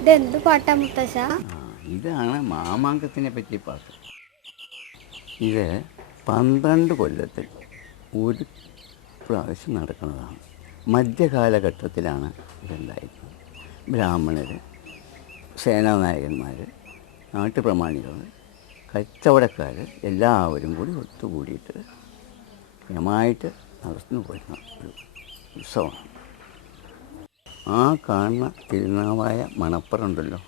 ഇതെന്ത് പാട്ടാ മുത്തശ്ശ? ഇതാണ് മാമാങ്കത്തിനെ പറ്റി പാട്ട്. ഇത് 12 കൊല്ലത്തിൽ ഒരു പ്രാവശ്യം നടക്കുന്നതാണ്. മധ്യകാലഘട്ടത്തിലാണ് ഇതുണ്ടായിരുന്നത്. ബ്രാഹ്മണർ, സേനാനായകന്മാർ, നാട്ടുപ്രമാണികൾ, കച്ചവടക്കാർ എല്ലാവരും കൂടി ഒത്തുകൂടിയിട്ട് ക്രമമായിട്ട് നടന്നു പോരുന്ന ഒരു ഉത്സവമാണ്. ആ കാണുന്ന തിരുനാവായ മണപ്പുറമുണ്ടല്ലോ,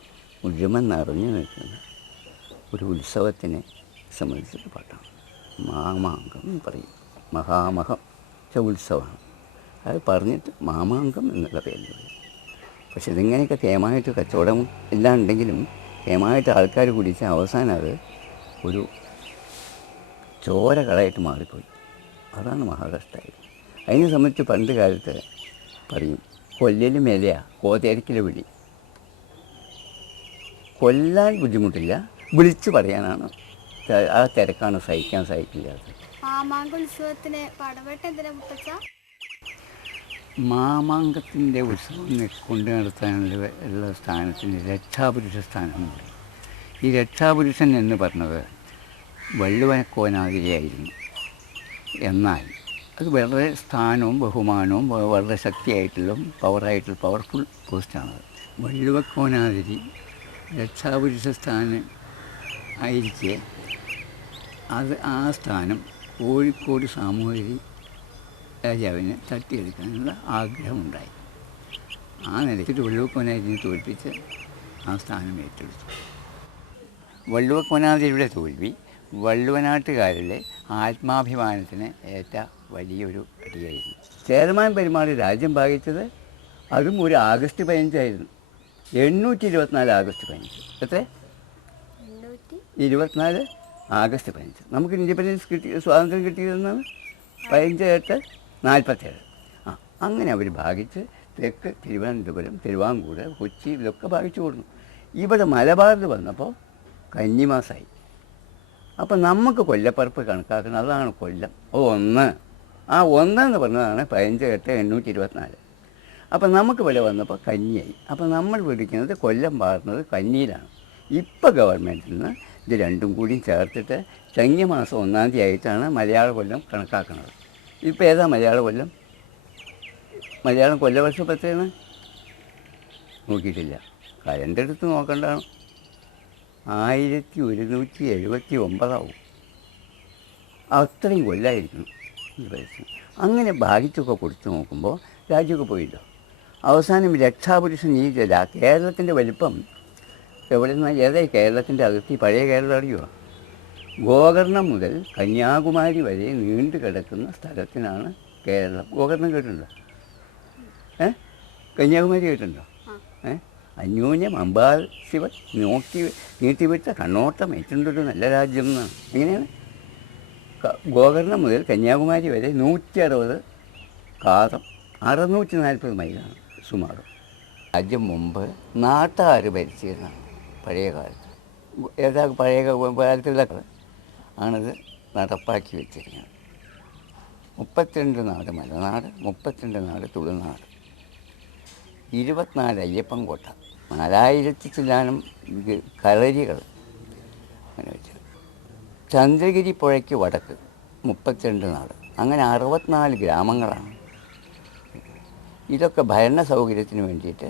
മുഴുവൻ നിറഞ്ഞു നിൽക്കുന്ന ഒരു ഉത്സവത്തിനെ സംബന്ധിച്ചിട്ട് പാട്ടാണ്. മാമാങ്കം എന്ന് പറയും. മഹാമഹം ഉത്സവമാണ്. അത് പറഞ്ഞിട്ട് മാമാങ്കം എന്നുള്ള പേരിൽ പറയും. പക്ഷെ ഇതിങ്ങനെയൊക്കെ കേമായിട്ട് കച്ചവടം എല്ലാം ഉണ്ടെങ്കിലും കേമായിട്ട് ആൾക്കാർ കുടിച്ച അവസാനം അത് ഒരു ചോരകളായിട്ട് മാറിപ്പോയി. അതാണ് മഹാകഷ്ടമായി. അതിനെ സംബന്ധിച്ച് പണ്ട് കാലത്ത് പറയും, കൊല്ലൽ മേലെയാ കോതേരിക്കൽ വിളി. കൊല്ലാൻ ബുദ്ധിമുട്ടില്ല, വിളിച്ച് പറയാനാണ് ആ തിരക്കാണ് സഹിക്കാൻ സഹിക്കില്ലാത്തത്. മാമാങ്കോത്സവത്തിന് പടവേട്ട എന്തിനാ മുത്തച്ഛ? മാമാങ്കത്തിൻ്റെ ഉത്സവം കൊണ്ട് നടത്താനുള്ള സ്ഥാനത്തിന് രക്ഷാപുരുഷ സ്ഥാനമുണ്ട്. ഈ രക്ഷാപുരുഷൻ എന്ന് പറഞ്ഞത് വള്ളുവനക്കോനാതിരിയായിരുന്നു. എന്നാൽ അത് വളരെ സ്ഥാനവും ബഹുമാനവും വളരെ ശക്തിയായിട്ടുള്ള പവർഫുൾ പോസ്റ്റാണത്. വള്ളുവക്കോനാതിരി രക്ഷാപുരുഷ സ്ഥാനം ആയിരിക്കെ ആ സ്ഥാനം കോഴിക്കോട് സാമൂതിരി രാജാവിനെ തട്ടിയെടുക്കാനുള്ള ആഗ്രഹമുണ്ടായി. ആ നിലയ്ക്ക് വള്ളുവക്കോനാതിരിനെ തോൽപ്പിച്ച് ആ സ്ഥാനം ഏറ്റെടുത്തു. വള്ളുവക്കോനാതിരിയുടെ തോൽവി വള്ളുവനാട്ടുകാരിലെ ആത്മാഭിമാനത്തിന് ഏറ്റ വലിയൊരു അടിയായിരുന്നു. ചേരമാൻ പെരുമാൾ രാജ്യം ഭാഗിച്ചത് അതും ഒരു ആഗസ്റ്റ് 15 824 ആഗസ്റ്റ് 15. എത്ര? 824 ആഗസ്റ്റ് 15. നമുക്ക് ഇൻഡിപെൻഡൻസ് സ്വാതന്ത്ര്യം കിട്ടിയതെന്നാണ് 15/8/47. അങ്ങനെ അവർ ഭാഗിച്ച് തെക്ക് തിരുവനന്തപുരം, തിരുവാങ്കൂർ, കൊച്ചി ഇതൊക്കെ ഭാഗിച്ചു കൊടുന്നു. ഇവിടെ മലബാറിൽ വന്നപ്പോൾ കന്നിമാസമായി. അപ്പം നമുക്ക് കൊല്ലപ്പറപ്പ് കണക്കാക്കുന്നത് അതാണ് കൊല്ലം. 1 എന്ന് പറഞ്ഞതാണ് 15/8/824. അപ്പം നമുക്ക് ഇവിടെ വന്നപ്പോൾ കന്നിയായി. അപ്പം നമ്മൾ വിളിക്കുന്നത് കൊല്ലം പാർന്നത് കന്നിയിലാണ്. ഇപ്പോൾ ഗവൺമെൻറ്റിൽ നിന്ന് ഇത് രണ്ടും കൂടി ചേർത്തിട്ട് ചിങ്ങമാസം 1-ാം തീയതി ആയിട്ടാണ് മലയാള കൊല്ലം കണക്കാക്കുന്നത്. ഇപ്പോൾ ഏതാ മലയാള കൊല്ലം? മലയാളം കൊല്ലവർഷം എത്രയാണ് നോക്കിയിട്ടില്ല. കലണ്ടെടുത്ത് നോക്കേണ്ടതാണ്. 1179 അത്രയും കൊല്ലമായിരിക്കണം ഈ പരസ്യം. അങ്ങനെ ഭാഗിച്ചൊക്കെ കൊടുത്തു നോക്കുമ്പോൾ രാജ്യമൊക്കെ പോയില്ലോ. അവസാനം രക്ഷാപുരുഷൻ ഈ കേരളത്തിൻ്റെ വലിപ്പം എവിടെ നിന്ന് ഏതായി? കേരളത്തിൻ്റെ അതിർത്തി പഴയ കേരളം അറിയുമോ? ഗോകർണം മുതൽ കന്യാകുമാരി വരെ നീണ്ടു കിടക്കുന്ന സ്ഥലത്തിനാണ് കേരളം. ഗോകർണം കേട്ടിട്ടുണ്ടോ? കന്യാകുമാരി കേട്ടിട്ടുണ്ടോ? അന്യോന്യം അമ്പാൽ ശിവൻ നീട്ടിവിട്ട കണ്ണോട്ടം ഏറ്റുണ്ടൊരു നല്ല രാജ്യം എന്നാണ്. എങ്ങനെയാണ്? ഗോകർണം മുതൽ കന്യാകുമാരി വരെ 160 കാതം 640 മൈലാണ് സുമാറ്. രാജ്യം മുമ്പ് നാട്ടുകാർ ഭരിച്ചിരുന്നതാണ് പഴയ കാലത്ത്. ഏതാ പഴയ കാലത്തുള്ള ആണിത് നടപ്പാക്കി വെച്ചിരിക്കുന്നത്. 32 നാട് മലനാട്, 32 നാട് തുളുനാട്, 24 അയ്യപ്പൻ കോട്ട, 4000 ചില്ലാനം കളരികൾ അങ്ങനെ വെച്ചത്. ചന്ദ്രഗിരി പുഴയ്ക്ക് വടക്ക് 32 നാട്, അങ്ങനെ 64 ഗ്രാമങ്ങളാണ്. ഇതൊക്കെ ഭരണ സൗകര്യത്തിന് വേണ്ടിയിട്ട്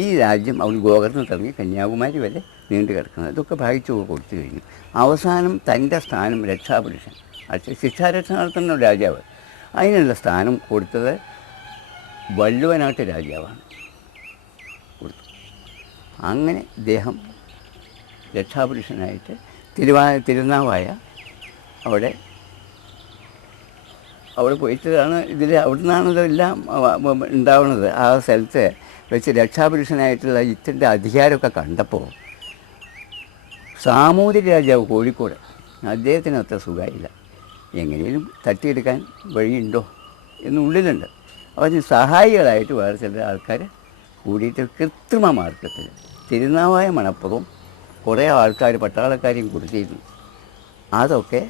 ഈ രാജ്യം അവിടെ ഗോകർണം തുടങ്ങി കന്യാകുമാരി വരെ നീണ്ടു കിടക്കുന്നത്. ഇതൊക്കെ ഭാഗിച്ചു കൊടുത്തു കഴിഞ്ഞു. അവസാനം തൻ്റെ സ്ഥാനം രക്ഷാപുരുഷൻ, ശിക്ഷാരക്ഷ നടത്തുന്ന രാജാവ്, അതിനുള്ള സ്ഥാനം കൊടുത്തത് വള്ളുവനാട്ട് രാജാവാണ് കൊടുത്തു. അങ്ങനെ ഇദ്ദേഹം രക്ഷാപുരുഷനായിട്ട് തിരുനാവായ അവിടെ പോയിട്ടാണ് അവിടെ നിന്നാണ് ഇതെല്ലാം ഉണ്ടാവുന്നത്. ആ സ്ഥലത്ത് വെച്ച് രക്ഷാപുരുഷനായിട്ടുള്ള ഇത്തിൻ്റെ അധികാരമൊക്കെ കണ്ടപ്പോൾ സാമൂതിരി രാജാവ് കോഴിക്കോട് അദ്ദേഹത്തിന് അത്ര സുഖമായില്ല. എങ്ങനെയും തട്ടിയെടുക്കാൻ വഴിയുണ്ടോ എന്നുള്ളിലുണ്ട്. അപ്പോൾ അതിന് സഹായികളായിട്ട് വേറെ ചില ആൾക്കാർ കൂടിയിട്ട് കൃത്രിമ മാർഗത്തിൽ തിരുനാവായ മണപ്പുറവും കുറേ ആൾക്കാർ പട്ടാളക്കാരെയും കൊടുത്തിരുന്നു. അതൊക്കെ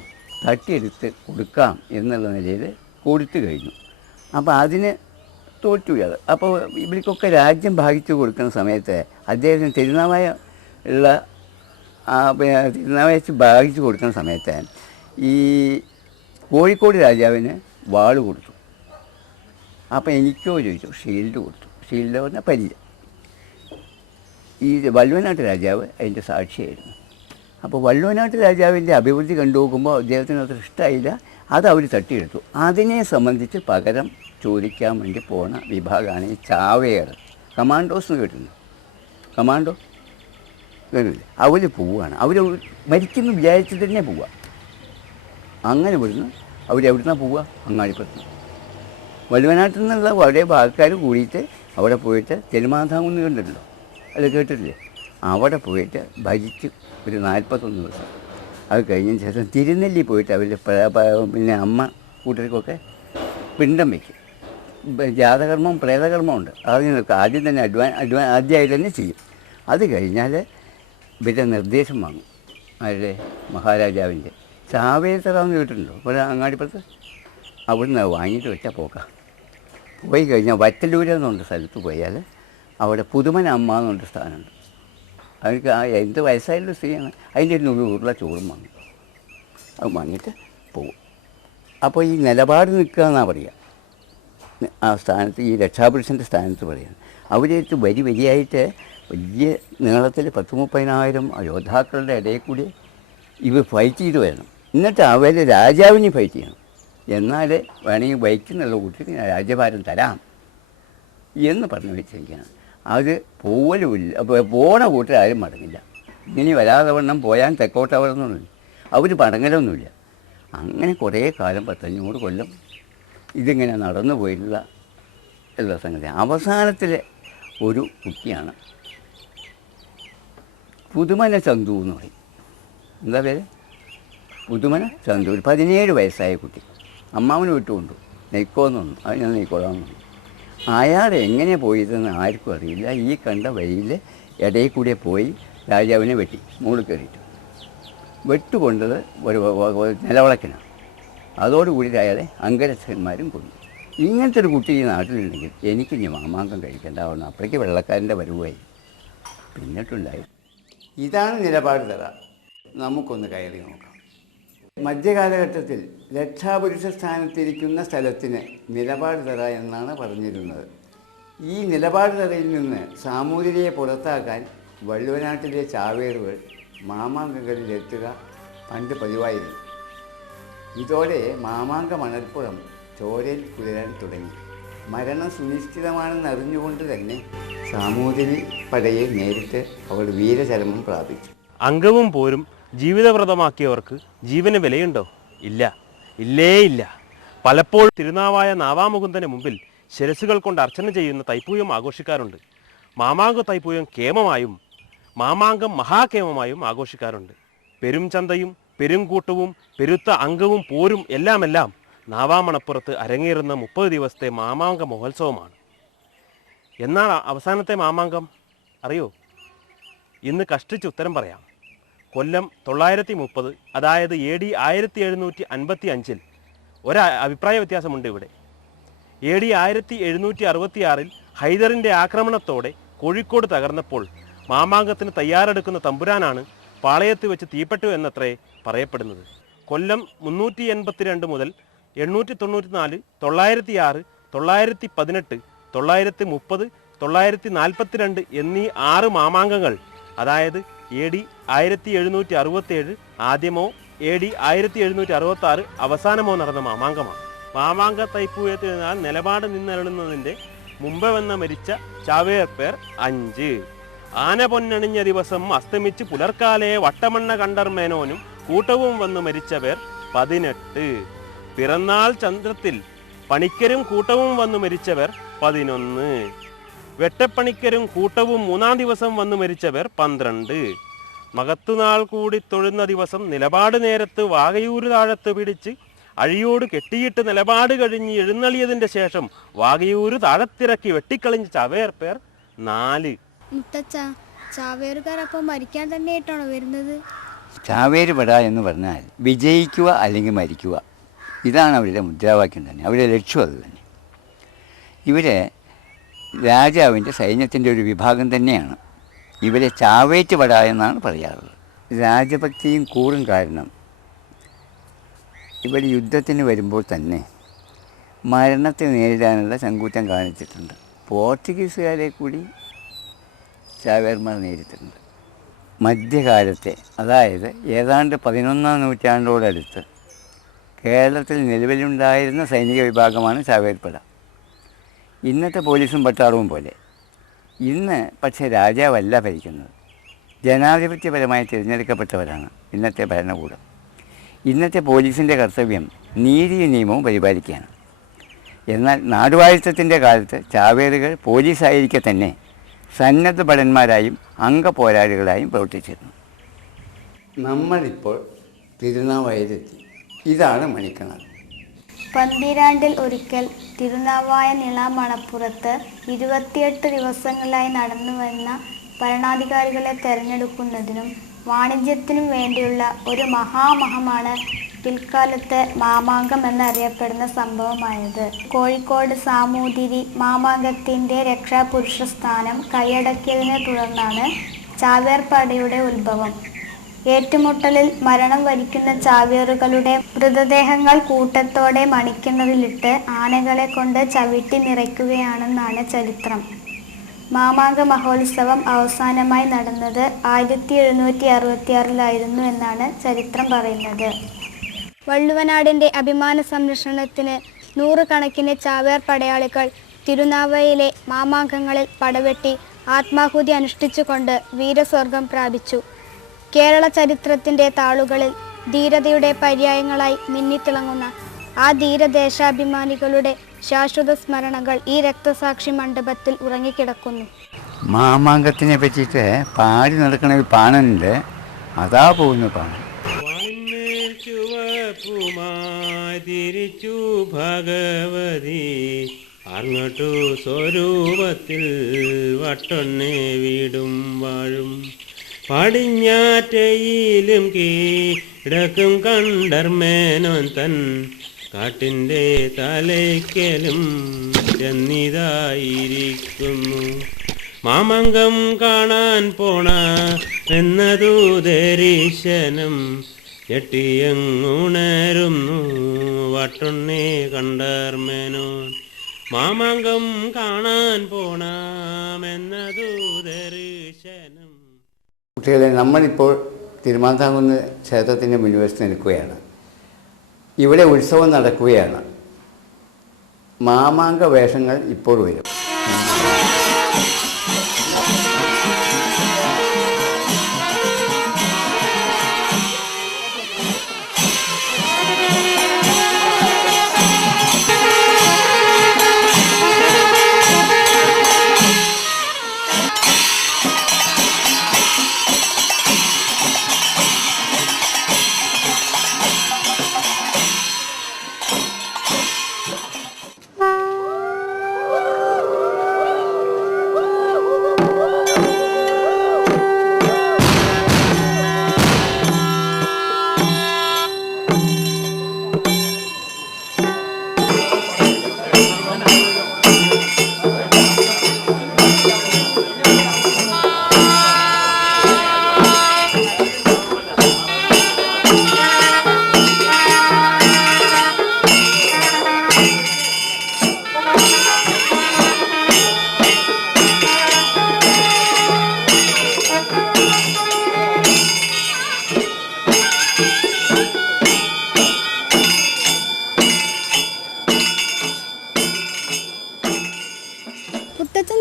തട്ടിയെടുത്ത് കൊടുക്കാം എന്നുള്ള നിലയിൽ കൊടുത്തു കഴിഞ്ഞു. അപ്പോൾ അതിന് തോറ്റുപോയത്. അപ്പോൾ ഇവർക്കൊക്കെ രാജ്യം ഭാഗിച്ചു കൊടുക്കുന്ന സമയത്ത് അദ്ദേഹത്തിന് തിരുനാവായ ഉള്ള തിരുനാവായ ഭാഗിച്ചു കൊടുക്കുന്ന സമയത്ത് ഈ കോഴിക്കോട് രാജാവിന് വാള് കൊടുത്തു. അപ്പോൾ എനിക്കോ ചോദിച്ചു, ഷീൽഡ് കൊടുത്തു. ഷീൽഡ് പറഞ്ഞാൽ പരിച. ഈ വള്ളുവനാട്ട് രാജാവ് അതിൻ്റെ സാക്ഷിയായിരുന്നു. അപ്പോൾ വള്ളുവനാട്ട് രാജാവിൻ്റെ അഭിവൃദ്ധി കണ്ടു നോക്കുമ്പോൾ അദ്ദേഹത്തിന് അത്ര ഇഷ്ടമായില്ല. അത് അവർ തട്ടിയെടുത്തു. അതിനെ സംബന്ധിച്ച് പകരം ചോദിക്കാൻ വേണ്ടി പോണ വിഭാഗമാണ് ഈ ചാവേർ കമാൻഡോസ് എന്ന് കേട്ടിട്ടുണ്ട്. കമാൻഡോ കേട്ടില്ലേ? അവർ പോവുകയാണ്. അവർ മരിക്കുന്നു വിചാരിച്ചിട്ട് തന്നെ പോവുക. അങ്ങനെ ഇവിടുന്ന് അവരെവിടുന്നാണ് പോവുക? അങ്ങാടിപ്പുറത്ത്. വള്ളുവനാട്ടിൽ നിന്നുള്ള വളരെ ആൾക്കാർ കൂടിയിട്ട് അവിടെ പോയിട്ട് തെരുമാതാങ്കുന്ന് കണ്ടിട്ടുണ്ടോ? അത് കേട്ടിട്ടില്ലേ? അവിടെ പോയിട്ട് ഭജിച്ച് ഒരു 41 ദിവസം. അത് കഴിഞ്ഞതിന് ശേഷം തിരുനെല്ലി പോയിട്ട് അവർ പിന്നെ അമ്മ കൂട്ടർക്കൊക്കെ പിണ്ടം വയ്ക്കും. ജാതകർമ്മം പ്രേതകർമ്മമുണ്ട്. അതിനൊക്കെ ആദ്യം തന്നെ ആദ്യമായിട്ട് തന്നെ ചെയ്യും. അത് കഴിഞ്ഞാൽ ഇവരുടെ നിർദ്ദേശം വാങ്ങും. അവരുടെ മഹാരാജാവിൻ്റെ ചാവേത്തറാന്ന് കേട്ടിട്ടുണ്ടോ? ഇവിടെ അങ്ങാടിപ്പുറത്ത്. അവിടുന്ന് വാങ്ങിയിട്ട് വെച്ചാൽ പോക്കാം. പോയി കഴിഞ്ഞാൽ വറ്റലൂരെന്നുണ്ട് സ്ഥലത്ത് പോയാൽ അവിടെ പുതുമന അമ്മ എന്നുണ്ട് സ്ഥാനമുണ്ട്. അവർക്ക് എന്ത് വയസ്സായാലും സ്ത്രീയാണ്. അതിൻ്റെ ഒരു ഉരുള ചോറും വാങ്ങും. അത് വാങ്ങിയിട്ട് പോകും. അപ്പോൾ ഈ നിലപാട് നിൽക്കുക എന്നാണ് പറയുക. ആ സ്ഥാനത്ത് ഈ രക്ഷാപുരുഷൻ്റെ സ്ഥാനത്ത് പറയുന്നത് അവരേറ്റ് വരിയായിട്ട് വലിയ നീളത്തിൽ 10-30,000 യോദ്ധാക്കളുടെ ഇടയിൽ കൂടി ഇവർ ഫൈറ്റ് ചെയ്ത് വരണം. എന്നിട്ട് അവർ രാജാവിനെ ഫൈറ്റ് ചെയ്യണം. എന്നാൽ വേണമെങ്കിൽ വഹിക്കുന്നുള്ള കൂട്ടിക്ക് രാജ്യഭാരം തരാം എന്ന് പറഞ്ഞു വെച്ചിരിക്കുകയാണ്. അത് പോലുമില്ല. അപ്പോൾ പോണ കൂട്ടർ ആരും മടങ്ങില്ല. ഇനി വരാതെ വണ്ണം പോയാൽ തെക്കോട്ടവരൊന്നുമില്ല. അവർ മടങ്ങലൊന്നുമില്ല. അങ്ങനെ കുറേ കാലം 500 കൊല്ലം ഇതിങ്ങനെ നടന്നു പോയിട്ടുള്ള എല്ലാ സംഗതി. അവസാനത്തിലെ ഒരു കുട്ടിയാണ് പുതുമന ചന്തു എന്ന് പറയും. എന്താ പേര്? പുതുമന ചന്തു. ഒരു 17 വയസ്സായ കുട്ടി. അമ്മാവന് വിട്ടുകൊണ്ടു നെയ്ക്കോന്നു. അത് ഞാൻ നെയ്ക്കോളാമെന്നു. അയാൾ എങ്ങനെ പോയതെന്ന് ആർക്കും അറിയില്ല. ഈ കണ്ട വഴിയിൽ ഇടയിൽ കൂടെ പോയി രാജാവിനെ വെട്ടി മുകളിൽ കയറിയിട്ട് വെട്ടുകൊണ്ടത് ഒരു നിലവിളക്കിനാണ്. അതോടുകൂടി അയാളെ അംഗരക്ഷകന്മാരും കൊന്നു. ഇങ്ങനത്തെ ഒരു കുട്ടി ഈ നാട്ടിലുണ്ടെങ്കിൽ എനിക്ക് ഇനി മാമാങ്കം കഴിക്കേണ്ടാവുന്നു. അപ്പോഴേക്ക് വെള്ളക്കാരൻ്റെ വരവുമായി പിന്നിട്ടുണ്ടായി. ഇതാണ് നിലപാട് തറ. നമുക്കൊന്ന് കയറി നോക്കാം. മധ്യകാലഘട്ടത്തിൽ രക്ഷാപുരുഷ സ്ഥാനത്തിരിക്കുന്ന സ്ഥലത്തിന് നിലപാട് തറ എന്നാണ് പറഞ്ഞിരുന്നത്. ഈ നിലപാട് തറയിൽ നിന്ന് സാമൂതിരിയെ പുറത്താക്കാൻ വള്ളുവനാട്ടിലെ ചാവേറുകൾ മാമാങ്കങ്ങളിലെത്തുക പണ്ട് പതിവായിരുന്നു. ഇതോടെ മാമാങ്ക മണൽപ്പുറം ചോരയിൽ കുതിരാൻ തുടങ്ങി. മരണം സുനിശ്ചിതമാണെന്ന് അറിഞ്ഞുകൊണ്ട് തന്നെ സാമൂതിരി പടയെ നേരിട്ട് അവൾ വീരചരമം പ്രാപിച്ചു. അംഗവും പോരും ജീവിതവ്രതമാക്കിയവർക്ക് ജീവന് വിലയുണ്ടോ? ഇല്ല, ഇല്ലേ ഇല്ല. പലപ്പോഴും തിരുനാവായ നാവാമുകുന്ദന് മുമ്പിൽ ശിരസുകൾ കൊണ്ട് അർച്ചന ചെയ്യുന്ന തൈപ്പൂയം ആഘോഷിക്കാറുണ്ട്. മാമാങ്ക തൈപ്പൂയം കേമമായും മാമാങ്കം മഹാകേമമായും ആഘോഷിക്കാറുണ്ട്. പെരും ചന്തയും പെരുംകൂട്ടവും പെരുത്ത അംഗവും പോരും എല്ലാം നാവാമണപ്പുറത്ത് അരങ്ങേറുന്ന 30 ദിവസത്തെ മാമാങ്ക മഹോത്സവമാണ്. എന്നാണ് അവസാനത്തെ മാമാങ്കം അറിയോ? ഇന്ന് കഷ്ടിച്ച് ഉത്തരം പറയാം. കൊല്ലം 930, അതായത് AD 1755 ഒരു അഭിപ്രായ വ്യത്യാസമുണ്ട് ഇവിടെ. AD 1766 ഹൈദറിൻ്റെ ആക്രമണത്തോടെ കോഴിക്കോട് തകർന്നപ്പോൾ മാമാങ്കത്തിന് തയ്യാറെടുക്കുന്ന തമ്പുരാനാണ് പാളയത്ത് വെച്ച് തീപ്പെട്ടു എന്നത്രേ പറയപ്പെടുന്നത്. കൊല്ലം 382 മുതൽ 894, 906, 918, 930, 942 എന്നീ 6 മാമാങ്കങ്ങൾ, അതായത് AD 1767 ആദ്യമോ AD 1766 അവസാനമോ നടന്ന മാമാങ്കമാണ്. മാമാങ്ക തൈപ്പൂയത്തിൽ നിന്നാൽ നിലപാട് നിന്നരുളുന്നതിൻ്റെ മുമ്പ് വന്ന മരിച്ച ചാവേർ പേർ 5. ആന പൊന്നണിഞ്ഞ ദിവസം അസ്തമിച്ച് പുലർക്കാലെ വട്ടമണ്ണ കണ്ടർമേനോനും കൂട്ടവും വന്നു മരിച്ച പേർ 18. പിറന്നാൾ ചന്ദ്രത്തിൽ പണിക്കരും കൂട്ടവും വന്നു മരിച്ചവർ 11. വെട്ടപ്പണിക്കരും കൂട്ടവും 3-ാം ദിവസം വന്നു മരിച്ചവർ 12. മകത്തുനാൾ കൂടി തൊഴുന്ന ദിവസം നിലപാട് നേരത്ത് വാകയൂര് താഴത്ത് പിടിച്ച് അഴിയോട് കെട്ടിയിട്ട് നിലപാട് കഴിഞ്ഞ് എഴുന്നള്ളിയതിൻ്റെ ശേഷം വാകയൂര് താഴത്തിറക്കി വെട്ടിക്കളഞ്ഞ് ചവേർപ്പേർ 4. മുത്തച്ഛ, ചാവേറുകാർ അപ്പോൾ മരിക്കാൻ തന്നെയായിട്ടാണോ വരുന്നത്? ചാവേര് പെട എന്ന് പറഞ്ഞാൽ വിജയിക്കുക അല്ലെങ്കിൽ മരിക്കുക, ഇതാണ് അവരുടെ മുദ്രാവാക്യം തന്നെ, അവരുടെ ലക്ഷ്യം അത് തന്നെ. ഇവരെ രാജാവിൻ്റെ സൈന്യത്തിൻ്റെ ഒരു വിഭാഗം തന്നെയാണ്. ഇവരെ ചാവേറ്റ് പെട എന്നാണ് പറയാറുള്ളത്. രാജഭക്തിയും കൂറും കാരണം ഇവർ യുദ്ധത്തിന് വരുമ്പോൾ തന്നെ മരണത്തെ നേരിടാനുള്ള ചങ്കൂറ്റം കാണിച്ചിട്ടുണ്ട്. പോർച്ചുഗീസുകാരെ കൂടി ചാവേർമാർ നേരിട്ടിട്ടുണ്ട്. മധ്യകാലത്തെ, അതായത് ഏതാണ്ട് 11-ാം നൂറ്റാണ്ടോടടുത്ത് കേരളത്തിൽ നിലവിലുണ്ടായിരുന്ന സൈനിക വിഭാഗമാണ് ചാവേർപ്പട. ഇന്നത്തെ പോലീസും പട്ടാളവും പോലെ. ഇന്ന് പക്ഷേ രാജാവല്ല ഭരിക്കുന്നത്, ജനാധിപത്യപരമായി തിരഞ്ഞെടുക്കപ്പെട്ടവരാണ് ഇന്നത്തെ ഭരണകൂടം. ഇന്നത്തെ പോലീസിൻ്റെ കർത്തവ്യം നീതിയും നിയമവും പരിപാലിക്കുകയാണ്. എന്നാൽ നാടുവാഴിത്തത്തിൻ്റെ കാലത്ത് ചാവേറുകൾ പോലീസായിരിക്കെ തന്നെ സന്നദ്ധ ഭടന്മാരായും അംഗപോരാളികളായും പ്രവർത്തിച്ചിരുന്നു. നമ്മളിപ്പോൾ തിരുനാവായയിലെത്തി. ഇതാണ് മണിക്കിണർ. പന്തിരാണ്ടിൽ ഒരിക്കൽ തിരുനാവായ നിളാമണപ്പുറത്ത് 28 ദിവസങ്ങളായി നടന്നു വരുന്ന ഭരണാധികാരികളെ തെരഞ്ഞെടുക്കുന്നതിനും വാണിജ്യത്തിനും വേണ്ടിയുള്ള ഒരു മഹാമഹമാണ് പിൽക്കാലത്ത് മാമാങ്കം എന്നറിയപ്പെടുന്ന സംഭവമായത്. കോഴിക്കോട് സാമൂതിരി മാമാങ്കത്തിൻ്റെ രക്ഷാപുരുഷ സ്ഥാനം കൈയടക്കിയതിനെ തുടർന്നാണ് ചാവേർപ്പടയുടെ ഉത്ഭവം. ഏറ്റുമുട്ടലിൽ മരണം വരിക്കുന്ന ചാവേറുകളുടെ മൃതദേഹങ്ങൾ കൂട്ടത്തോടെ മണിക്കിണറിലിട്ട് ആനകളെ കൊണ്ട് ചവിട്ടി നിറയ്ക്കുകയാണെന്നാണ് ചരിത്രം. മാമാങ്ക മഹോത്സവം അവസാനമായി നടന്നത് 1766 എന്നാണ് ചരിത്രം പറയുന്നത്. വള്ളുവനാടിൻ്റെ അഭിമാന സംരക്ഷണത്തിന് 100 കണക്കിന് ചാവേർ പടയാളികൾ തിരുനാവായയിലെ മാമാങ്കങ്ങളിൽ പടവെട്ടി ആത്മാഹുതി അനുഷ്ഠിച്ചുകൊണ്ട് വീരസ്വർഗം പ്രാപിച്ചു. കേരള ചരിത്രത്തിൻ്റെ താളുകളിൽ ധീരതയുടെ പര്യായങ്ങളായി മിന്നിത്തിളങ്ങുന്ന ആ ധീരദേശാഭിമാനികളുടെ ശാശ്വത സ്മരണകൾ ഈ രക്തസാക്ഷി മണ്ഡപത്തിൽ ഉറങ്ങിക്കിടക്കുന്നു. മാമാങ്കത്തിനെ പറ്റിയിട്ട് പാടി നടക്കുന്ന ഒരു പാണനുണ്ട്, അതാ പോകുന്ന പാണൻ. തിരിച്ചു ഭഗവതി അങ്ങോട്ടു സ്വരൂപത്തിൽ വട്ടൊന്നെ വീടും വാഴും പടിഞ്ഞാറ്റയിലും കീഴക്കും കണ്ടർമേനോൻ തൻ കാട്ടിൻ്റെ തലയ്ക്കലും ചെന്നിതായിരിക്കുന്നു. മാമംഗം കാണാൻ പോണ എന്നതു ദരീശനം ഞെട്ടിയങ്ങുണരുന്നു വട്ടൊണ്ണേ കണ്ടർമേനോൻ. മാമംഗം കാണാൻ പോണമെന്നതു ദർശനം. കുട്ടികളെ, നമ്മളിപ്പോൾ തിരുമാന്താംകുന്ന് ക്ഷേത്രത്തിൻ്റെ മുൻവശത്ത് നിൽക്കുകയാണ്. ഇവിടെ ഉത്സവം നടക്കുകയാണ്. മാമാങ്ക വേഷങ്ങൾ ഇപ്പോൾ വരും.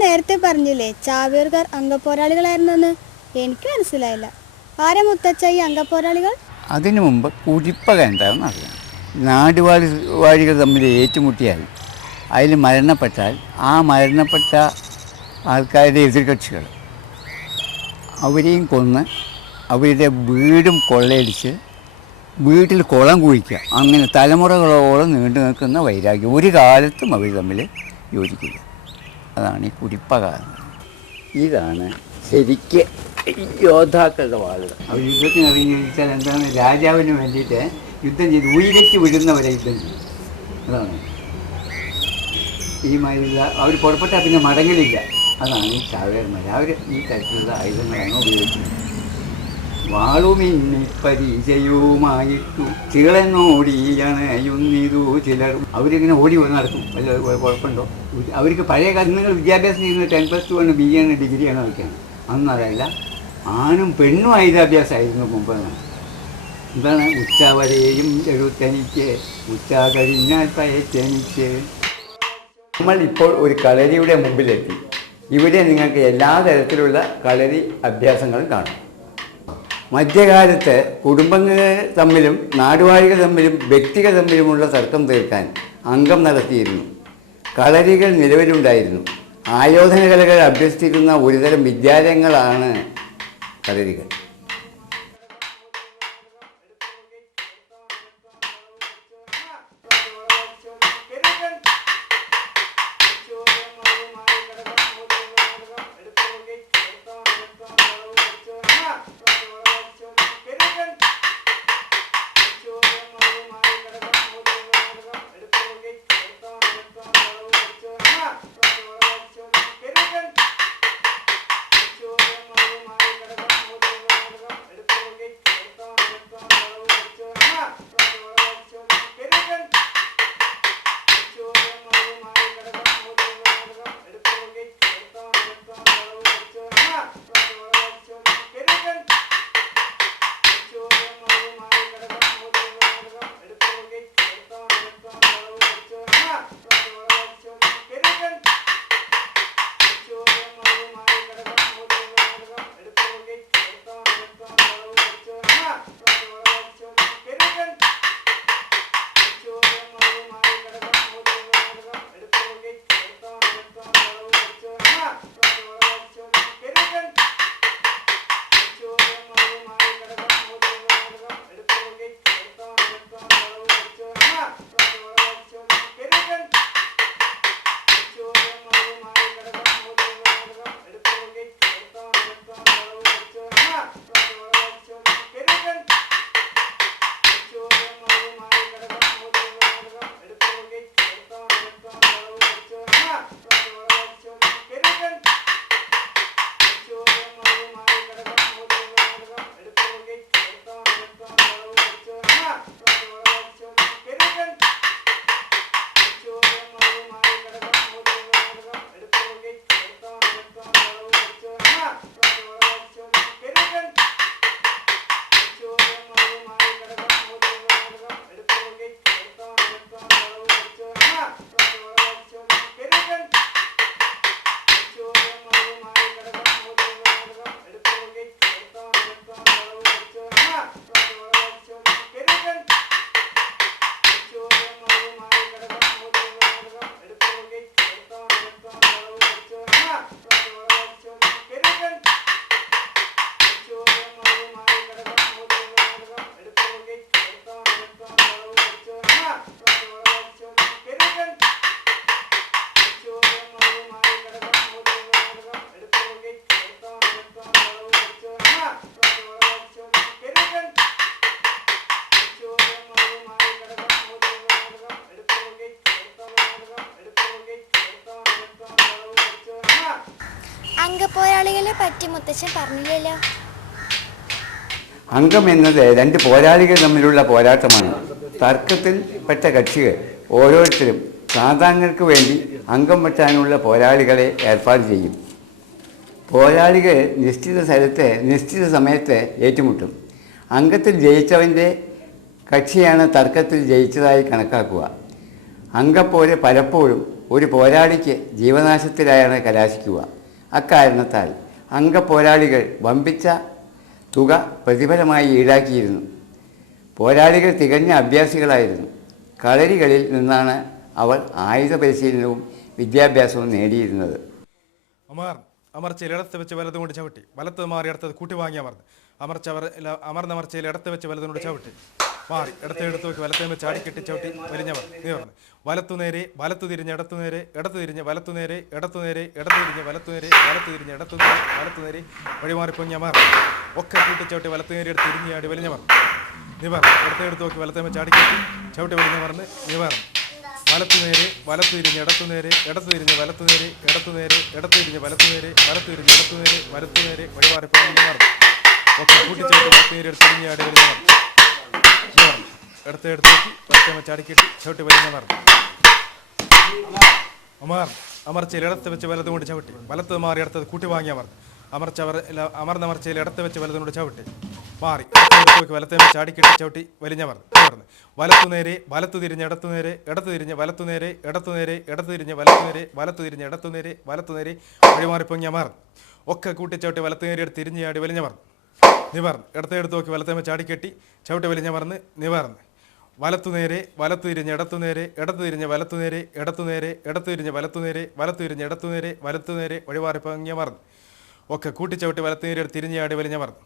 നേരത്തെ പറഞ്ഞില്ലേ ചാവേറുകാർ അംഗപോരാളികളായിരുന്നെന്ന്? എനിക്ക് മനസ്സിലായില്ല. ആരെ മുത്തച്ഛ ഈ അംഗപോരാളികൾ? അതിനു മുമ്പ് കുടിപ്പക എന്താണെന്ന് അറിയാം. നാടുവാഴികൾ തമ്മിൽ ഏറ്റുമുട്ടിയാൽ അതിൽ മരണപ്പെട്ടാൽ ആ മരണപ്പെട്ട ആൾക്കാരുടെ എതിർകക്ഷികൾ അവരെയും കൊന്ന് അവരുടെ വീടും കൊള്ളയടിച്ച് വീട്ടിൽ കുളം കുഴിക്കുക, അങ്ങനെ തലമുറകളോളം നീണ്ടു നിൽക്കുന്ന വൈരാഗ്യം. ഒരു കാലത്തും അവർ തമ്മിൽ യോജിക്കില്ല. അതാണ് ഈ കുടിപ്പ കാരണം. ഇതാണ് ശരിക്ക് യോദ്ധാക്കളുടെ വാളുകൾ. അവർ യുദ്ധത്തിന് ഇറങ്ങിച്ചാൽ എന്താണ്, രാജാവിന് വേണ്ടിയിട്ട് യുദ്ധം ചെയ്ത് ഉയരയ്ക്ക് വിടുന്നവരെ യുദ്ധം ചെയ്യും. അതാണ് ഈ മാതിരിയുള്ള അവർ പുറപ്പെട്ടാൽ പിന്നെ മടങ്ങലില്ല. അതാണ് ഈ ചാവേർമാർ. അവർ ഈ തരത്തിലുള്ള ആയുധങ്ങളാണ് ഉപയോഗിക്കുന്നത്. വാളുമിന്നി പരിചയവുമായിട്ടു ചിളനോടിയണയുന്നിതു ചിലർ. അവരിങ്ങനെ ഓടി വന്ന് നടക്കും. വല്ല കുഴപ്പമുണ്ടോ? അവർക്ക് പഴയ കാലങ്ങൾ വിദ്യാഭ്യാസം ചെയ്യുന്നത് 10+2 ആണ്, BA ആണ്, ഡിഗ്രിയാണ് അതൊക്കെയാണ്. അന്നതല്ല, ആണും പെണ്ണും ആയുധാഭ്യാസമായിരുന്നു മുമ്പ്. എന്താണ്, ഉച്ച വരെയും എഴുത്തനിക്ക്, ഉച്ച കഴിഞ്ഞാൽ പയറ്റനിക്ക്. നമ്മൾ ഇപ്പോൾ ഒരു കളരിയുടെ മുമ്പിലെത്തി. ഇവിടെ നിങ്ങൾക്ക് എല്ലാ തരത്തിലുള്ള കളരി അഭ്യാസങ്ങളും കാണും. മധ്യകാലത്ത് കുടുംബങ്ങൾ തമ്മിലും നാടുവാഴികൾ തമ്മിലും വ്യക്തികൾ തമ്മിലുമുള്ള തർക്കം തീർക്കാൻ അംഗം നടത്തിയിരുന്നു. കളരികൾ നിലവിലുണ്ടായിരുന്നു. ആയോധന കലകൾ അഭ്യസിച്ചിരുന്ന ഒരുതരം വിദ്യാലയങ്ങളാണ് കളരികൾ. അംഗപോരാളികളെ പറ്റി മുത്തച്ഛൻ പറഞ്ഞില്ലല്ലോ. അംഗം എന്നത് രണ്ട് പോരാളികൾ തമ്മിലുള്ള പോരാട്ടമാണ്. തർക്കത്തിൽ പെട്ട കക്ഷികൾ ഓരോരുത്തരും സാധാരണർക്ക് വേണ്ടി അംഗം വെട്ടാനുള്ള പോരാളികളെ ഏർപ്പാട് ചെയ്യും. പോരാളികൾ നിശ്ചിത സ്ഥലത്ത് നിശ്ചിത സമയത്ത് ഏറ്റുമുട്ടും. അംഗത്തിൽ ജയിച്ചവൻ്റെ കക്ഷിയാണ് തർക്കത്തിൽ ജയിച്ചതായി കണക്കാക്കുക. അംഗപ്പോര് പലപ്പോഴും ഒരു പോരാളിക്ക് ജീവനാശത്തിലായാണ് കലാശിക്കുക. അക്കാരണത്താൽ അംഗപോരാളികൾ വമ്പിച്ച തുക പ്രതിഫലമായി ഈടാക്കിയിരുന്നു. പോരാളികൾ തികഞ്ഞ അഭ്യാസികളായിരുന്നു. കളരികളിൽ നിന്നാണ് അവർ ആയുധ പരിശീലനവും വിദ്യാഭ്യാസവും നേടിയിരുന്നത്. അമർ ചിലയിടത്ത് വെച്ച് വലതുകൊണ്ട് ചവിട്ടി, വലത്ത് മാറി അടുത്തത് കൂട്ടി വാങ്ങി അമർന്ന്, അമർന്നമർച്ചയിൽ ഇടത്ത് വെച്ച് വലതിനോട് ചവിട്ടി മാറി ഇടത്തെടുത്ത് നോക്കി വലത്തേമ ചാടിക്കെട്ടി ചവിട്ടി വലിഞ്ഞവർ നിവർന്ന് വലത്തുനേരെ വലത്തു തിരിഞ്ഞ് ഇടത്തുനേരെ ഇടത്തു തിരിഞ്ഞ് വലത്തുനേരെ ഇടത്തുനേരെ ഇടത്തു തിരിഞ്ഞ് വലത്തുനേരെ വലത്തു തിരിഞ്ഞ് ഇടത്തുനേരെ വലത്തുനേരെ വഴിമാറി പൊങ്ങിയമാർ ഒക്കെ കൂട്ടിച്ചവിട്ടി വലത്തുനേരെ എടുത്ത് തിരിഞ്ഞ് ചാടി വലിഞ്ഞവർ നിവർ ഇടത്തെടുത്ത് നോക്കി വലത്തേമ ചാടിക്കെട്ടി ചവിട്ടി വലിഞ്ഞവർന്ന് നിവർന്ന് വലത്തുനേരെ വലത്തു തിരിഞ്ഞ് ഇടത്തുനേരെ ഇടത്തു തിരിഞ്ഞ് വലത്തുനേരെ ഇടത്തുനേരെ ഇടത്തു തിരിഞ്ഞ് വലത്തുനേരെ വലത്തു തിരിഞ്ഞ് ഇടത്തുനേരെ വലത്തുനേരെ വഴിമാറി പൊങ്ങിയമാർ ഒക്കെ കൂട്ടിച്ചവിട്ടി വലത്തുനേരെ എടുത്ത് തിരിഞ്ഞ് ചാടി വലിഞ്ഞവർ എടുത്ത് നോക്കി വലത്തേമ ചാടിക്കെട്ടി ചവിട്ടി വലിഞ്ഞവർ അമർച്ചയിൽ ഇടത്ത് വെച്ച് വലതും കൊണ്ട് ചവിട്ടി വലത്ത് മാറി അടുത്തത് കൂട്ടി വാങ്ങിയവർ അമർന്നമർച്ചയിൽ ഇടത്ത് വെച്ച് വലതുകൊണ്ട് ചവിട്ടി മാറി എടുത്ത് നോക്കി വലത്തേമ ചാടിക്കെട്ടി ചവിട്ടി വലിഞ്ഞവർ വലത്തുനേരെ വലത്തു തിരിഞ്ഞ് ഇടത്തുനേരെ ഇടത്തു തിരിഞ്ഞ് വലത്തുനേരെ ഇടത്തുനേരെ ഇടത്തു തിരിഞ്ഞ് വലത്തുനേരെ വലത്തു തിരിഞ്ഞ് ഇടത്തുനേരെ വലത്തുനേരെ വഴിമാറി പൊങ്ങിയമാർ ഒക്കെ കൂട്ടിച്ചവിട്ടി വലത്തുനേരെ എടുത്ത് തിരിഞ്ഞ് ചാടി വലിഞ്ഞവർ നിവർന്ന് ഇടത്തെടുത്ത് നോക്കി വലത്തേമ ചാടിക്കെട്ടി ചവിട്ടി വലിഞ്ഞമർന്ന് നിവർന്ന് വലത്തുനേരെ വലത്തു തിരിഞ്ഞ് ഇടത്തുനേരെ ഇടത്തു തിരിഞ്ഞ് വലത്തുനേരെ ഇടത്തുനേരെ ഇടത്തു തിരിഞ്ഞ് വലത്തുനേരെ വലത്തു തിരിഞ്ഞ് ഇടത്തുനേരെ വലത്തുനേരെ വഴിമാറി പൊങ്ങിയമർന്ന് ഒക്കെ കൂട്ടിച്ചവിട്ടി വലത്തുനേരെ എടുത്ത് തിരിഞ്ഞ് ചാടി വലിഞ്ഞമർന്ന്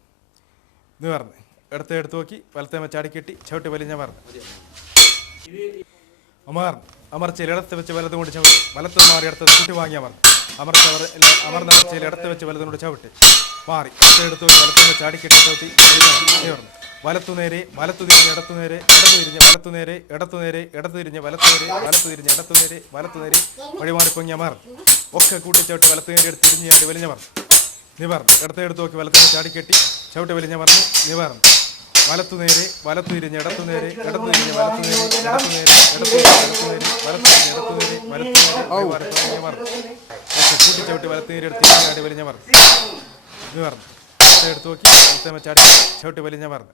നിവർന്ന് ഇടത്തെടുത്ത് നോക്കി വലത്തേമ ചാടിക്കെട്ടി ചവിട്ടി വലിഞ്ഞമർന്ന് അമർച്ചയിൽ ഇടത്ത് വെച്ച് വലതും കൊണ്ട് ചവിട്ടി വലത്ത് മാറി അടുത്തത് കൂട്ടി വാങ്ങിയമർന്ന് അമർന്നമർച്ചയിൽ ഇടത്ത് വെച്ച് വലതുകൊണ്ട് ചവിട്ടി മാറി ഇടത്തെടുത്ത് നോക്കി വലത്തേമ ചാടിക്കെട്ടി ചവിട്ടി നിവർന്ന് വലത്തുനേരെ വലത്തു തിരിഞ്ഞ് ഇടത്തുനേരെ ഇടത്തു തിരിഞ്ഞ് വലത്തുനേരെ ഇടത്തുനേരെ ഇടത്തു തിരിഞ്ഞ് വലത്തുനേരെ വലത്തു തിരിഞ്ഞ് ഇടത്തുനേരെ വലത്തുനേരെ വഴിമാറി പൊങ്ങിയമർ ഒക്കെ കൂട്ടിച്ചവിട്ടി വലത്തുനേരെ എടുത്ത് തിരിഞ്ഞ് ചാടി വലിഞ്ഞമർ നിവർന്ന് ഇടത്തെടുത്ത് നോക്കി വലത്തേമ ചാടിക്കെട്ടി ചവിട്ടി വലിഞ്ഞമർന്ന് നിവർന്ന് വലത്തുനേരെ വലത്തു തിരിഞ്ഞ് ഇടത്തുനേരെ ഇടത്തു തിരിഞ്ഞ് വലത്തുനേരെ ഇടത്തുനേരെ ഇടത്തു തിരിഞ്ഞ് ഇടത്തുനേരെ വലത്തു തിരിഞ്ഞ് ഇടത്തുനേരെ വലത്തുനേരെ വഴിമാറി പൊങ്ങിയമർ ഒക്കെ കൂട്ടിച്ചവിട്ടി വലത്തുനേരെ എടുത്ത് തിരിഞ്ഞ് ചാടി വലിഞ്ഞമർ നിവർന്ന് എടുത്ത് നോക്കി വലത്തേമ ചാടി ചവിട്ടി വലിഞ്ഞമർന്ന്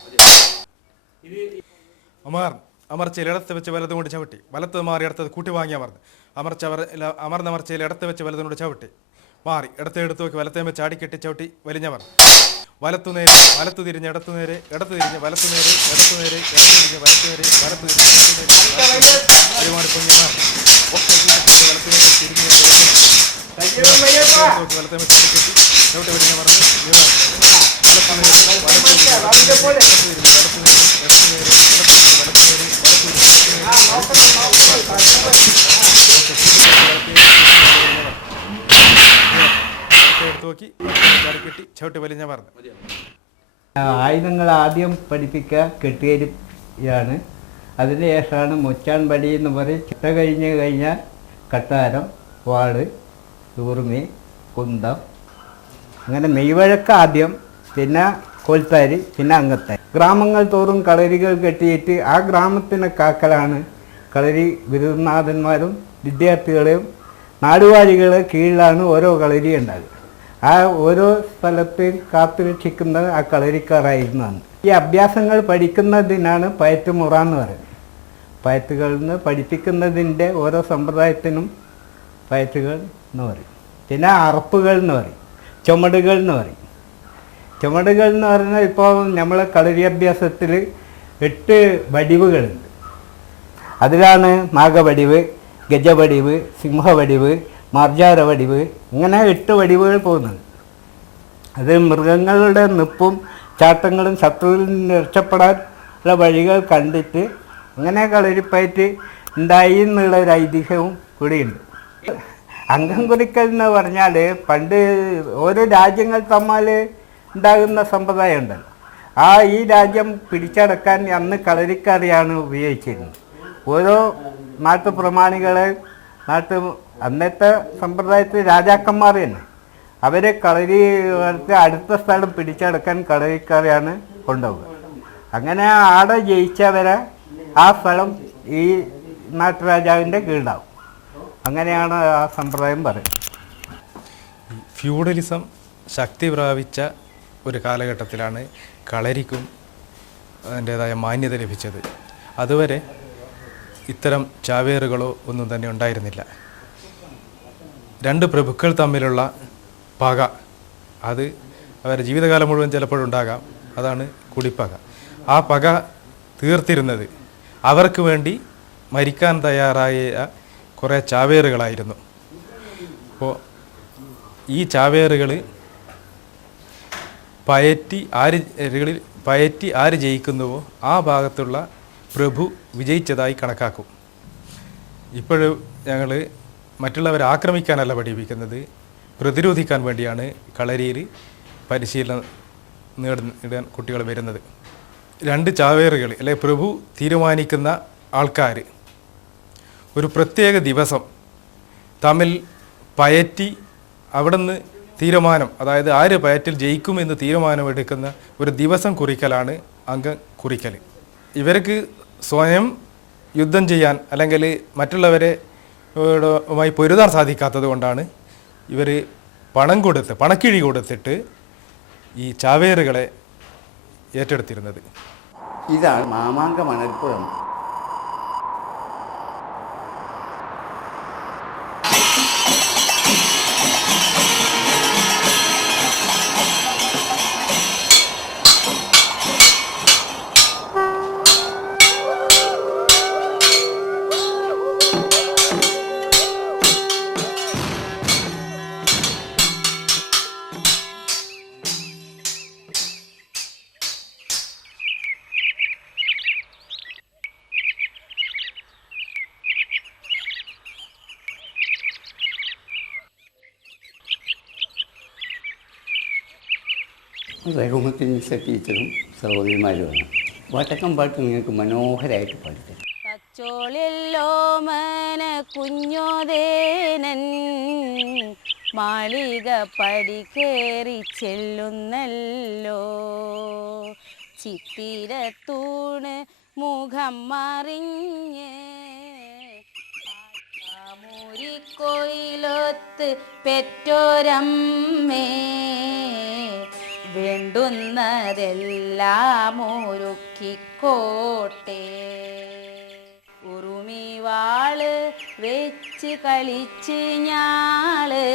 അമർച്ചയിൽ ഇടത്ത് വെച്ച് വലതും കൊണ്ട് ചവിട്ടി വലത്ത് മാറി അടുത്തത് കൂട്ടി വാങ്ങിയമർന്ന് അമർന്നമർച്ചയിൽ ഇടത്ത് വെച്ച് വലതുകൊണ്ട് ചവിട്ടി മാറി ഇടത്തെടുത്ത് നോക്കി വലത്തേമ ചാടിക്കെട്ടി ചവിട്ടി വലിഞ്ഞവർ വലത്തുനേരെ വലത്തു തിരിഞ്ഞ് ഇടത്തുനേരെ ഇടത്തു തിരിഞ്ഞ് വലത്തുനേരെ ഇടത്തുനേരെ ഇടത്തു തിരിഞ്ഞ് വലത്തുനേരെ വലത്തു തിരിഞ്ഞ് ഇടത്തുനേരെ വഴിമാറി പൊങ്ങിയമാർ ഒക്കെ വലത്തുനേരെ തിരിഞ്ഞ് വലത്തേമ ചാടിക്കെട്ടി ചവിട്ടി വലിഞ്ഞമർന്ന് ചവിട്ടി വലിഞ്ഞ പറഞ്ഞു ആയുധങ്ങൾ ആദ്യം പഠിപ്പിക്കുക കെട്ടിയരിയാണ്. അതിന് ശേഷമാണ് മുച്ചാൻ പടി എന്ന് പറയും. ചിട്ട കഴിഞ്ഞാൽ കട്ടാരം, വാള്, തൂർമി, കുന്തം, അങ്ങനെ മെയ്വഴക്ക ആദ്യം, പിന്നെ കോൽത്താരി, പിന്നെ അങ്കത്താരി. ഗ്രാമങ്ങൾ തോറും കളരികൾ കെട്ടിയിട്ട് ആ ഗ്രാമത്തിനെ കാക്കലാണ് കളരി ഗുരുനാഥന്മാരും വിദ്യാർത്ഥികളെയും നാടുവാഴികളെ കീഴിലാണ് ഓരോ കളരി ഉണ്ടാകുക. ആ ഓരോ സ്ഥലത്തെയും കാത്തുരക്ഷിക്കുന്നത് ആ കളരിക്കാരായിരുന്നാണ്. ഈ അഭ്യാസങ്ങൾ പഠിക്കുന്നതിനാണ് പയറ്റുമുറ എന്ന് പറയുന്നത്. പയറ്റുകളിൽ നിന്ന് പഠിപ്പിക്കുന്നതിൻ്റെ ഓരോ സമ്പ്രദായത്തിനും പയറ്റുകൾ എന്ന് പറയും. പിന്നെ അറപ്പുകൾ എന്ന് പറയും, ചുമടുകൾ എന്ന് പറയും. ചുമടുകൾ എന്ന് പറഞ്ഞാൽ ഇപ്പോൾ നമ്മളെ കളരി അഭ്യാസത്തിൽ 8 വടിവുകളുണ്ട്. അതിലാണ് നാഗവടിവ്, ഗജവടിവ്, സിംഹവടിവ്, മാർജാര വടിവ്, ഇങ്ങനെ 8 വടിവുകൾ പോകുന്നുണ്ട്. അത് മൃഗങ്ങളുടെ നിപ്പും ചാട്ടങ്ങളും ശത്രുവിൽ നിന്ന് രക്ഷപ്പെടാനുള്ള വഴികൾ കണ്ടിട്ട് അങ്ങനെ കളരിപ്പയറ്റ് ഉണ്ടായി എന്നുള്ള ഒരു ഐതിഹ്യവും കൂടിയുണ്ട്. അംഗം കുറിക്കൽ എന്ന് പറഞ്ഞാൽ പണ്ട് ഓരോ രാജ്യങ്ങൾ തമ്മിൽ ഉണ്ടാകുന്ന സമ്പ്രദായം ഉണ്ടല്ലോ. ഈ രാജ്യം പിടിച്ചടക്കാൻ അന്ന് കളരിക്കാരെയാണ് ഉപയോഗിച്ചിരുന്നത്. ഓരോ നാട്ടുപ്രമാണികളെ അന്നത്തെ സമ്പ്രദായത്തിൽ രാജാക്കന്മാർ തന്നെ അവരെ കളരി അടുത്ത സ്ഥലം പിടിച്ചടക്കാൻ കളരിക്കാരെയാണ് കൊണ്ടുപോകുക. അങ്ങനെ ആടെ ജയിച്ചവരെ ആ സ്ഥലം ഈ നാട്ടുരാജാവിൻ്റെ കീഴിലാവും. അങ്ങനെയാണ് ആ സമ്പ്രദായം പറയുന്നത്. ഫ്യൂഡലിസം ശക്തി പ്രാപിച്ച ഒരു കാലഘട്ടത്തിലാണ് കളരിക്കും അതിൻ്റേതായ മാന്യത ലഭിച്ചത്. അതുവരെ ഇത്തരം ചാവേറുകളോ ഒന്നും തന്നെ ഉണ്ടായിരുന്നില്ല. 2 പ്രഭുക്കൾ തമ്മിലുള്ള പക, അത് അവരുടെ ജീവിതകാലം മുഴുവൻ ചിലപ്പോഴുണ്ടാകാം. അതാണ് കുടിപ്പക. ആ പക തീർത്തിരുന്നത് അവർക്ക് വേണ്ടി മരിക്കാൻ തയ്യാറായ കുറേ ചാവേറുകളായിരുന്നു. അപ്പോൾ ഈ ചാവേറുകൾ പയറ്റി ആര് ജയിക്കുന്നുവോ ആ ഭാഗത്തുള്ള പ്രഭു വിജയിച്ചതായി കണക്കാക്കും. ഇപ്പോഴും ഞങ്ങൾ മറ്റുള്ളവരെ ആക്രമിക്കാനല്ല പഠിപ്പിക്കുന്നത്, പ്രതിരോധിക്കാൻ വേണ്ടിയാണ് കളരിയിൽ പരിശീലനം നേടാൻ കുട്ടികൾ വരുന്നത്. 2 ചാവേറുകൾ അല്ലെ പ്രഭു തീരുമാനിക്കുന്ന ആൾക്കാർ ഒരു പ്രത്യേക ദിവസം തമ്മിൽ പയറ്റി അവിടുന്ന് തീരുമാനം, അതായത് ആര് പയറ്റിൽ ജയിക്കുമെന്ന് തീരുമാനമെടുക്കുന്ന ഒരു ദിവസം കുറിക്കലാണ് അംഗം കുറിക്കൽ. ഇവർക്ക് സ്വയം യുദ്ധം ചെയ്യാൻ അല്ലെങ്കിൽ മറ്റുള്ളവരെ മായി പൊരുതാൻ സാധിക്കാത്തത് കൊണ്ടാണ് ഇവർ പണക്കിഴി കൊടുത്തിട്ട് ഈ ചാവേറുകളെ ഏറ്റെടുത്തിരുന്നത്. ഇതാണ് മാമാങ്ക മണൽപ്പുറം. റഹ്മത്തിൻ ടീച്ചറും സഹോദരിമാരുമാണ്. വടക്കം പാട്ട് നിങ്ങൾക്ക് മനോഹരമായിട്ട് പാടിത്തരും. തച്ചോളില്ലോ മന കുഞ്ഞോദേനൻ മാളിക പടി കേറി ചെല്ലുന്നല്ലോ, ചിത്തിരത്തൂണ് മുഖം മറിഞ്ഞ് മൂരിക്കോയിലൊത്ത് പെറ്റോരമ്മേ, വേണ്ടുന്നതെല്ലാം ഒരുക്കിക്കോട്ടെ. ഉറുമിവാള് വെച്ച് കളിച്ച് ഞാള്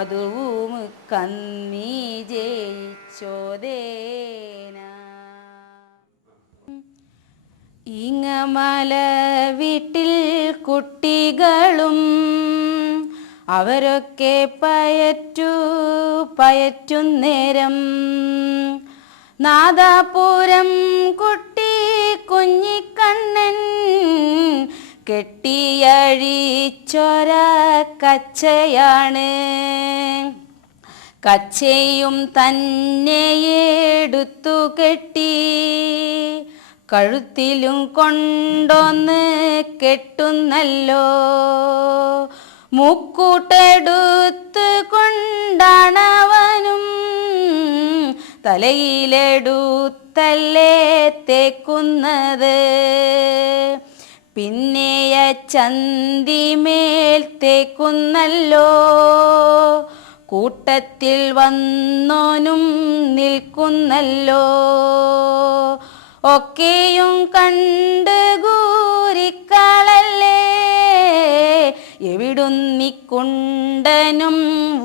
അതും കന്നി ജയിച്ചോദേന. ഇങ്ങമല വീട്ടിൽ കുട്ടികളും അവരൊക്കെ പയറ്റുന്നേരം നാദാപുരം കുട്ടി കുഞ്ഞിക്കണ്ണൻ കെട്ടിയഴിച്ചൊര കച്ചയാണ്. കച്ചയും തന്നെ എടുത്തു കെട്ടി കഴുത്തിലും കൊണ്ടൊന്ന് കെട്ടുന്നല്ലോ, മുക്കൂട്ടെടുത്ത് കൊണ്ടാണവനും തലയിലെടുത്തല്ലേ തേക്കുന്നത്. പിന്നെയ ചന്തിമേൽ തേക്കുന്നല്ലോ, കൂട്ടത്തിൽ വന്നോനും നിൽക്കുന്നല്ലോ. ഒക്കെയും കണ്ട് ഗൂരിക്കളല്ലേ എവിടുന്നിക്കുണ്ടനും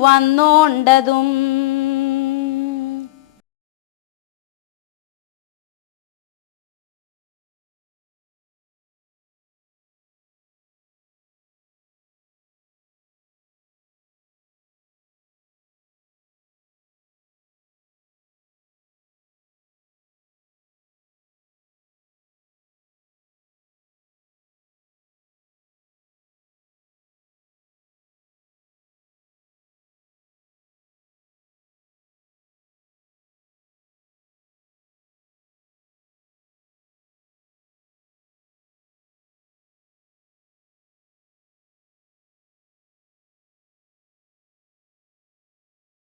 വന്നോണ്ടതും.